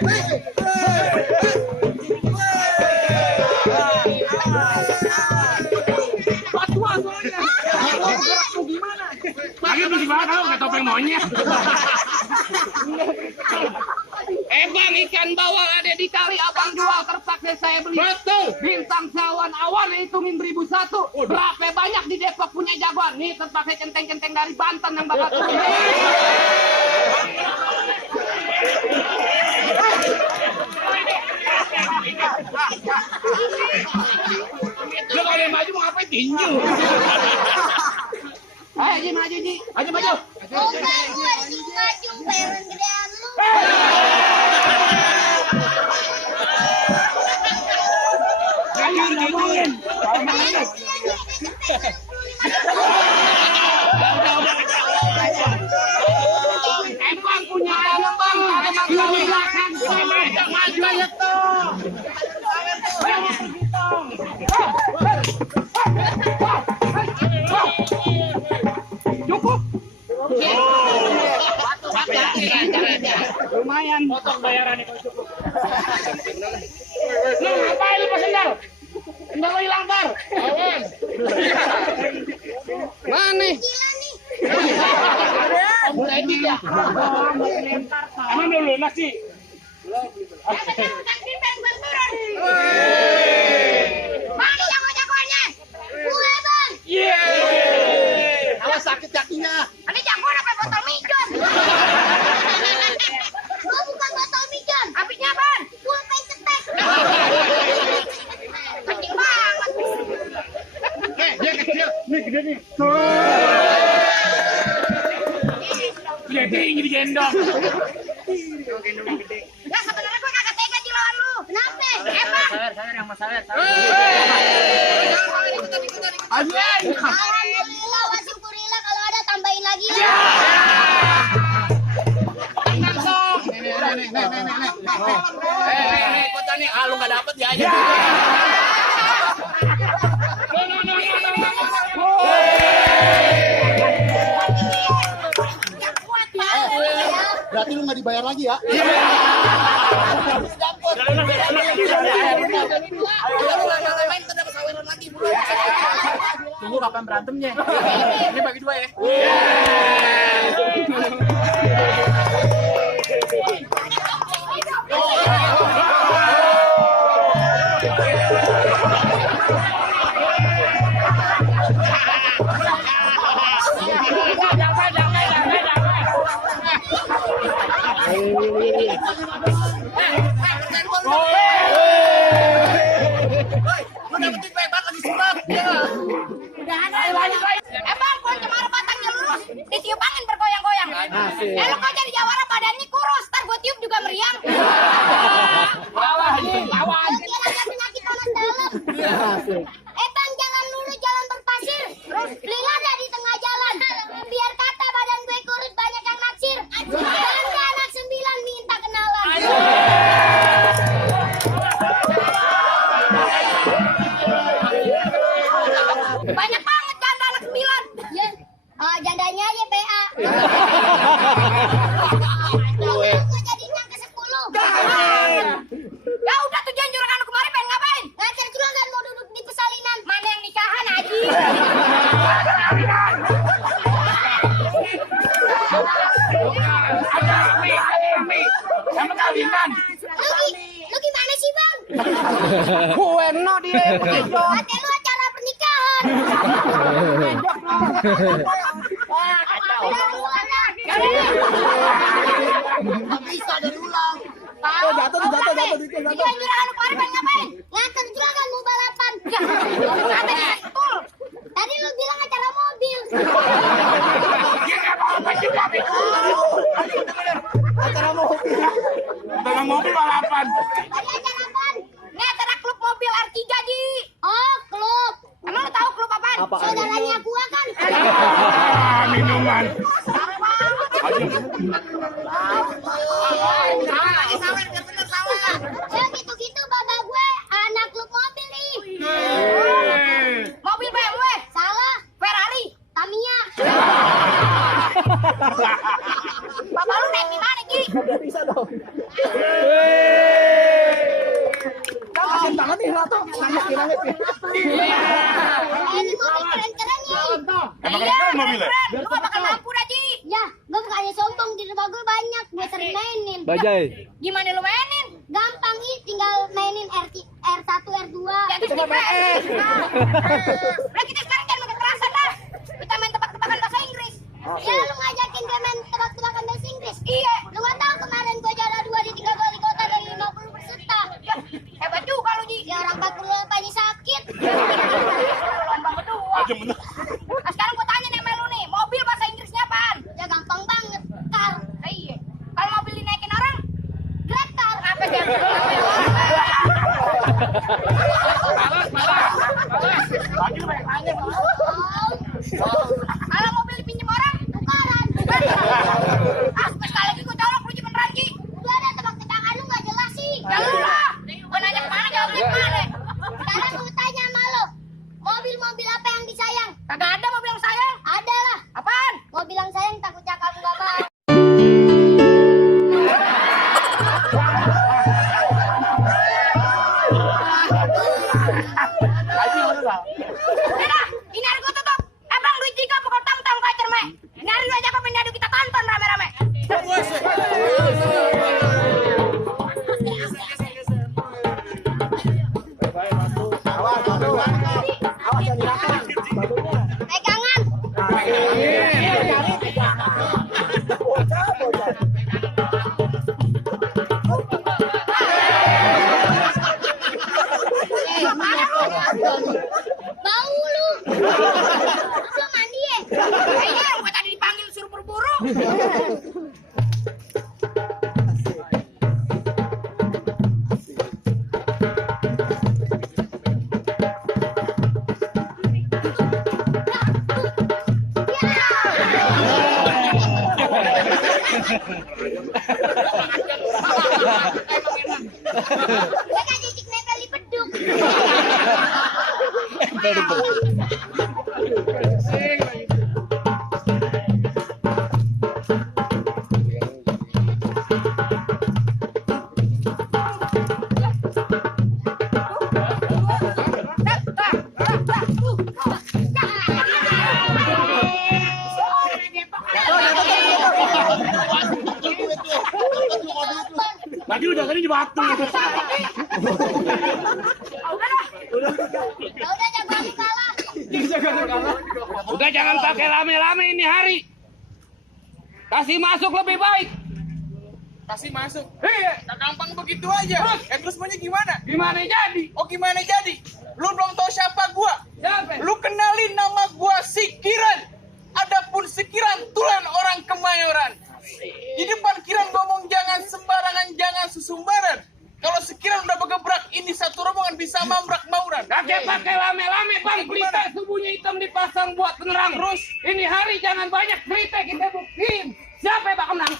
Lagi tuh gimana kalau nggak topeng monyet? Bang, ikan bawal ada di kali abang jual terpaksa saya beli. Betul. Bintang sawan awan hitungin 1001. Berapa banyak di Depok punya jagoan? Nih terpaksa centeng-centeng dari Banten yang bakal turun. Lu kalau yang maju mau ngapain tinju? Ayo Ji, maju Ji. Maju maju. Oh, baru maju bareng gedean lu. Jujur. Bang punya anak bang, ada masalah belakang. Maju aja tuh. Cukup. Lumayan. Potong bayarannya kalau cukup. Lu ngapain lu pas sendal? Sendal lu hilang tar. Awan. Mana? Emang belum lunas sih? Mana jago-jagoannya? Gue bang. Yeay. Awas sakit kakinya. Ada jagoan apa botol mijon? Gue bukan botol mijon. Habisnya bang. Pulpen cetek. Kecil banget. Dia kecil. Nih gede nih. Dia tinggi digendong. Ya sebenarnya gue kagak tega di lawan lu. Kenapa? Bang. Sawer yang masalah. Alhamdulillah, wa syukurillah kalau ada tambahin lagi ya. Nih, kota nih. Ah, lu nggak dapet ya aja. Berarti lu nggak dibayar lagi ya? Tunggu kapan berantemnya. Ini bagi dua ya. Bang, kalau cemara batangnya lurus, ditiup angin bergoyang-goyang. Lu kok jadi jawara badannya kurus, ntar gue tiup juga meriang. Lu kira ada penyakit panas dalam. Bang, jalan dulu jalan berpasir, terus lilada di tengah jalan. Biar kata badan gue kurus banyak yang naksir. Bangga anak 9 minta kenalan. Banyak banget janda anak 9. Ya, jandanya aja PA. Gue jadinya ke 10. Ya udah tujuan juragan lu kemarin pengen ngapain? Ngajar juragan mau duduk di pesalinan. Mana yang nikahan Haji? Sama kawinan. Lu gimana sih bang? Gue no dia. Hati lu acara pernikahan. Bisa dari ulang. Oh, jatuh. Tujuan juragan lu kemarin pengen ngapain? Ngajar juragan mau balapan. Tadi lu bilang acara mobil. Dalam mobil balapan. Tadi acara apaan? Ini acara klub mobil R3 Ji. Oh, klub. Emang lu tahu klub apaan? Saudaranya gua kan. Minuman. Ya gitu-gitu bapak gue anak klub mobil nih. Mobil BMW. Salah. Ferrari. Tamiya. Bapak lu naik di mana Ki? Nggak bisa dong. Ini mobil keren-keren nih. Emang keren mobilnya? Lu gak bakal mampu dah, Ji. Ya, gue bukannya sombong, di rumah gue banyak, gue sering mainin. Bajai. Gimana lu mainin? Gampang nih, tinggal mainin R1, R2. Ya, itu cuma PS. Nah, kita sekarang jangan makin kekerasan dah. Kita main tebak-tebakan bahasa Inggris. Ya, lu ngajakin gue main tebak-tebakan bahasa Inggris? Iya. Lu gak tahu kemarin gue juara 2 di 3 wali kota dari 50 peserta. Ya, hebat juga lu, Ji. Ya, orang 40 aja sakit. Lomba kedua. Nah, sekarang gue tanya nih sama lu nih, mobil bahasa Inggrisnya apaan? Ya, gampang banget. Car. Iya. Kalau mobil dinaikin orang, Gretar. Apa sih? Kalau mobil dipinjam orang, tukaran. Sekali lagi gue colok lu beneran, Ji. Udah ada tebak-tebakan lu gak jelas sih. Ya lu lah. Gue nanya kemana, jawabnya kemana. Sekarang gue tanya sama lo, mobil-mobil apa yang disayang? Kagak ada mobil yang sayang. Ada lah. Apaan? Mobil yang sayang takutnya kamu gak mau. Udah, ini hari gue tutup. Bang, duit 3 pokok tang-tang kacer, me. Ini hari lu aja apa penjadu kita tonton rame-rame. Pegangan. Bau lu. Lu mandi ya? Kayaknya gue tadi dipanggil suruh buru-buru. Gue kan cicik nempel di beduk. Lagi udah tadi di batu. Udah jagoan kalah. Udah jangan pakai rame-rame ini hari. Kasih masuk lebih baik. Kasih masuk. Iya. Gak gampang begitu aja. Terus maunya gimana? Gimana jadi? Oh gimana jadi? Lu belum tahu siapa gua. Siapa? Lu kenalin nama gua Sikiran. Adapun Sikiran tulen orang Kemayoran. Di depan Kiran ngomong jangan sembarangan, jangan susumbaran. Kalau Sikiran udah bergebrak, ini satu rombongan bisa mambrak mauran. Kakek pakai rame-rame, Bang. Pelita subuhnya hitam dipasang buat penerang. Terus ini hari jangan banyak cerita, kita buktiin siapa yang bakal menang.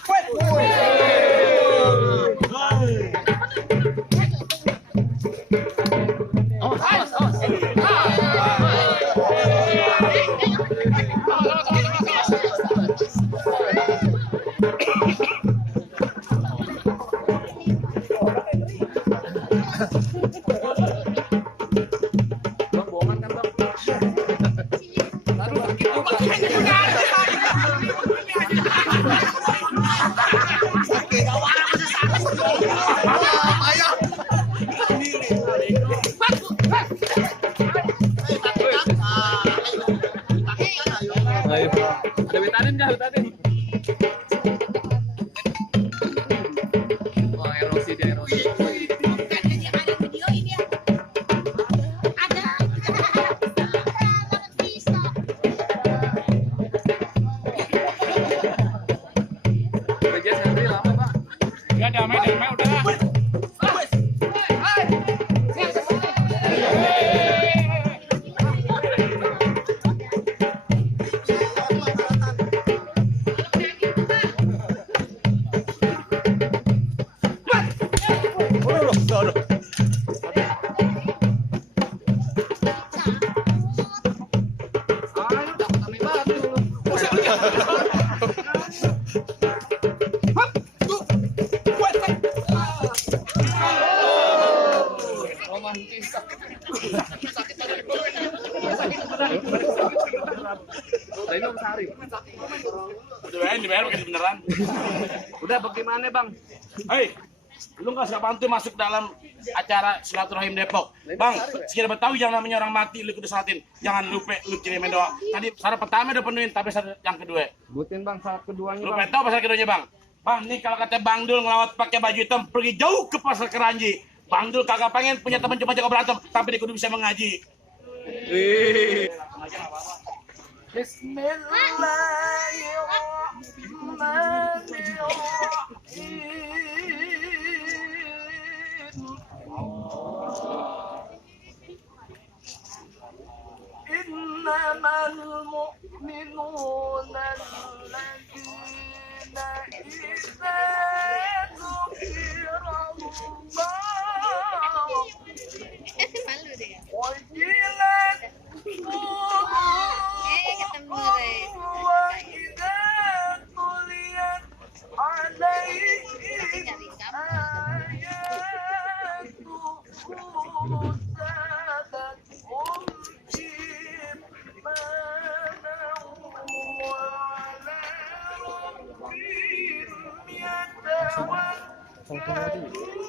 Ada betanin nggak? Betanin. Oh, erosi dia erosi. Bejes nanti lama Pak. Ya damai udah. Romantis. Reno Sari. Udah dibayar pakai beneran. Udah bagaimana bang? Hei, lu nggak suka bantu masuk dalam acara silaturahim Depok, bang. Sekira tahu yang namanya orang mati, lu kudu salatin. Jangan lupa lu kirimin doa. Tadi syarat pertama udah penuhin, tapi syarat yang kedua. Sebutin bang syarat keduanya Lu bang. pengen tahu pasal keduanya bang? Bang, nih kalau kata Bang Dul ngelawat pakai baju hitam, pergi jauh ke pasar Keranji. Bang Dul kagak pengen punya teman cuma jago berantem, tapi dia kudu bisa mengaji. إنما المؤمنون الذين إذا ذكر الله وجلت قلوبهم وإذا تليت عليهم آياته زادتهم إيمانا وعلى ربهم يتوكلون